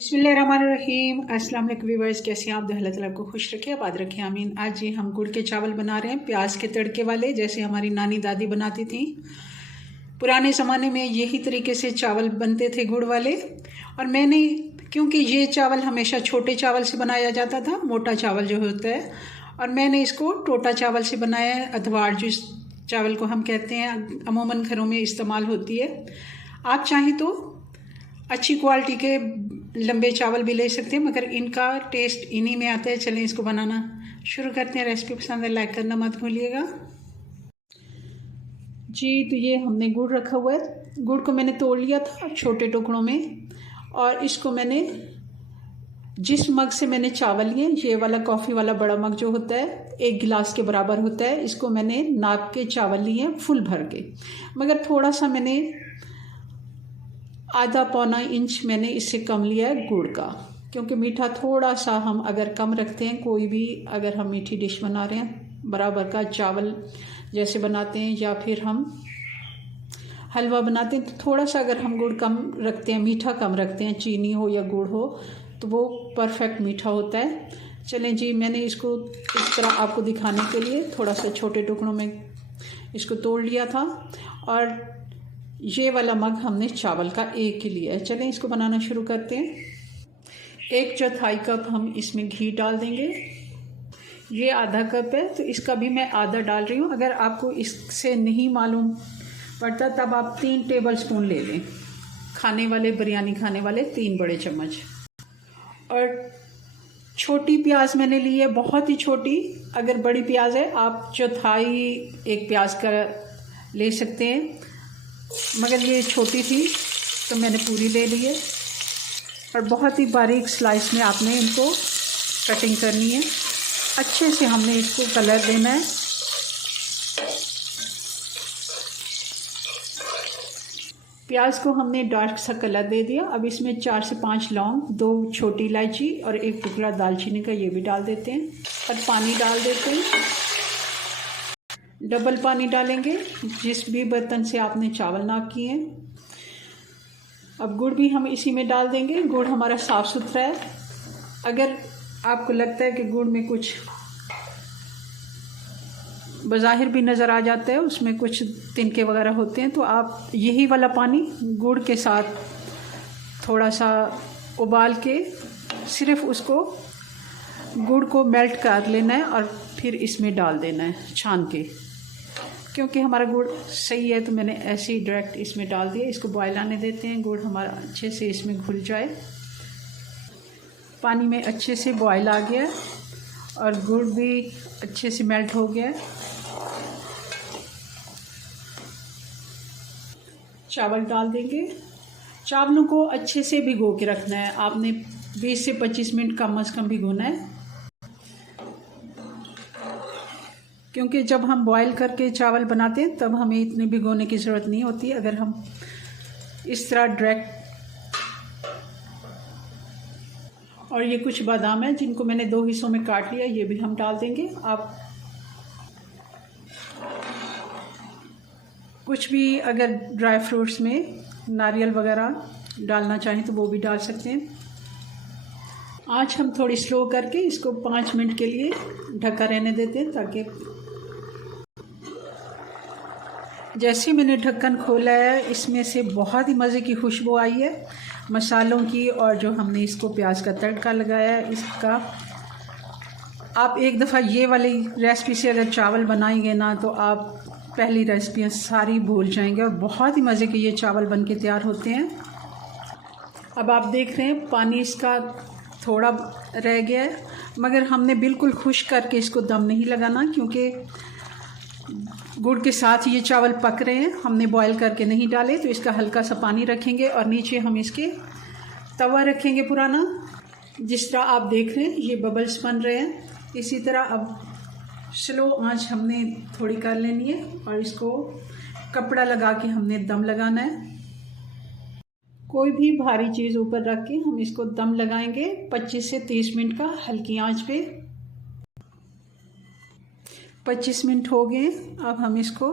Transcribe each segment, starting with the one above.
बिस्मिल्लाहिर्रहमानिर्रहीम। अस्सलाम वालेकुम व्यूअर्स, कैसे हैं आप? अल्लाह ताला आपको खुश रखे, आबाद रखे, आमीन। आज ये हम गुड़ के चावल बना रहे हैं, प्याज के तड़के वाले, जैसे हमारी नानी दादी बनाती थी। पुराने ज़माने में यही तरीके से चावल बनते थे गुड़ वाले। और मैंने, क्योंकि ये चावल हमेशा छोटे चावल से बनाया जाता था, मोटा चावल जो होता है, और मैंने इसको टोटा चावल से बनाया है। अधवार जिस चावल को हम कहते हैं, अमूमन घरों में इस्तेमाल होती है। आप चाहें तो अच्छी क्वालिटी के लंबे चावल भी ले सकते हैं, मगर इनका टेस्ट इन्हीं में आता है। चलें इसको बनाना शुरू करते हैं। रेसिपी पसंद है लाइक करना मत भूलिएगा जी। तो ये हमने गुड़ रखा हुआ है। गुड़ को मैंने तोड़ लिया था छोटे टुकड़ों में, और इसको मैंने जिस मग से मैंने चावल लिए, ये वाला कॉफ़ी वाला बड़ा मग जो होता है, 1 गिलास के बराबर होता है, इसको मैंने नाप के चावल लिए हैं फुल भर के। मगर थोड़ा सा मैंने आधा पौना इंच मैंने इससे कम लिया है गुड़ का, क्योंकि मीठा थोड़ा सा हम अगर कम रखते हैं, कोई भी अगर हम मीठी डिश बना रहे हैं, बराबर का चावल जैसे बनाते हैं या फिर हम हलवा बनाते हैं, तो थोड़ा सा अगर हम गुड़ कम रखते हैं, मीठा कम रखते हैं, चीनी हो या गुड़ हो, तो वो परफेक्ट मीठा होता है। चलें जी, मैंने इसको इस तरह आपको दिखाने के लिए थोड़ा सा छोटे टुकड़ों में इसको तोड़ लिया था। और ये वाला मग हमने चावल का 1 ही लिया है। चलें इसको बनाना शुरू करते हैं। 1/4 कप हम इसमें घी डाल देंगे। ये आधा कप है, तो इसका भी मैं आधा डाल रही हूँ। अगर आपको इससे नहीं मालूम पड़ता तब आप 3 टेबल स्पून ले लें, खाने वाले, बिरयानी खाने वाले 3 बड़े चम्मच। और छोटी प्याज मैंने ली है, बहुत ही छोटी। अगर बड़ी प्याज है आप 1/4 एक प्याज का ले सकते हैं, मगर ये छोटी थी तो मैंने पूरी ले ली है। और बहुत ही बारीक स्लाइस में आपने इनको कटिंग करनी है। अच्छे से हमने इसको कलर देना है। प्याज को हमने डार्क सा कलर दे दिया। अब इसमें 4 से 5 लौंग, 2 छोटी इलायची और 1 टुकड़ा दालचीनी का, ये भी डाल देते हैं। और पानी डाल देते हैं, डबल पानी डालेंगे जिस भी बर्तन से आपने चावल नाप किए हैं। अब गुड़ भी हम इसी में डाल देंगे। गुड़ हमारा साफ़ सुथरा है। अगर आपको लगता है कि गुड़ में कुछ बज़ाहिर भी नज़र आ जाता है, उसमें कुछ तिनके वगैरह होते हैं, तो आप यही वाला पानी गुड़ के साथ थोड़ा सा उबाल के सिर्फ़ उसको गुड़ को मेल्ट कर लेना है और फिर इसमें डाल देना है छान के। क्योंकि हमारा गुड़ सही है तो मैंने ऐसे ही डायरेक्ट इसमें डाल दिया। इसको बॉयल आने देते हैं, गुड़ हमारा अच्छे से इसमें घुल जाए। पानी में अच्छे से बॉयल आ गया और गुड़ भी अच्छे से मेल्ट हो गया। चावल डाल देंगे। चावलों को अच्छे से भिगो के रखना है आपने, 20 से 25 मिनट कम से कम भिगोना है। क्योंकि जब हम बॉईल करके चावल बनाते हैं तब हमें इतने भिगोने की ज़रूरत नहीं होती। अगर हम इस तरह डायरेक्ट, और ये कुछ बादाम है जिनको मैंने 2 हिस्सों में काट लिया, ये भी हम डाल देंगे। आप कुछ भी अगर ड्राई फ्रूट्स में नारियल वगैरह डालना चाहें तो वो भी डाल सकते हैं। आँच हम थोड़ी स्लो करके इसको 5 मिनट के लिए ढका रहने देते हैं, ताकि जैसे मैंने ढक्कन खोला है इसमें से बहुत ही मज़े की खुशबू आई है मसालों की। और जो हमने इसको प्याज का तड़का लगाया है इसका, आप एक दफ़ा ये वाली रेसिपी से अगर चावल बनाएंगे ना, तो आप पहली रेसिपियाँ सारी भूल जाएंगे। और बहुत ही मज़े के ये चावल बन के तैयार होते हैं। अब आप देख रहे हैं पानी इसका थोड़ा रह गया है, मगर हमने बिल्कुल खुश्क करके इसको दम नहीं लगाना, क्योंकि गुड़ के साथ ये चावल पक रहे हैं, हमने बॉईल करके नहीं डाले। तो इसका हल्का सा पानी रखेंगे और नीचे हम इसके तवा रखेंगे पुराना। जिस तरह आप देख रहे हैं ये बबल्स बन रहे हैं, इसी तरह अब स्लो आंच हमने थोड़ी कर लेनी है और इसको कपड़ा लगा के हमने दम लगाना है। कोई भी भारी चीज़ ऊपर रख के हम इसको दम लगाएंगे 25 से 30 मिनट का, हल्की आंच पे। 25 मिनट हो गए। अब हम इसको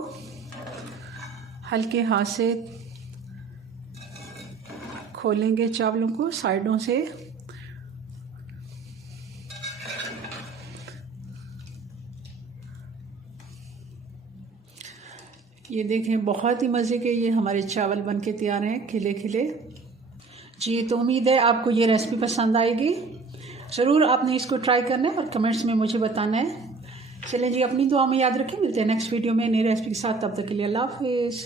हल्के हाथ से खोलेंगे चावलों को साइडों से। ये देखें बहुत ही मज़े के ये हमारे चावल बन के तैयार हैं, खिले खिले। जी, तो उम्मीद है आपको ये रेसिपी पसंद आएगी। ज़रूर आपने इसको ट्राई करना है और कमेंट्स में मुझे बताना है। चलें जी, अपनी दुआ में याद रखें। मिलते हैं नेक्स्ट वीडियो में नई रेसिपी के साथ। तब तक के लिए अल्लाह हाफिज़।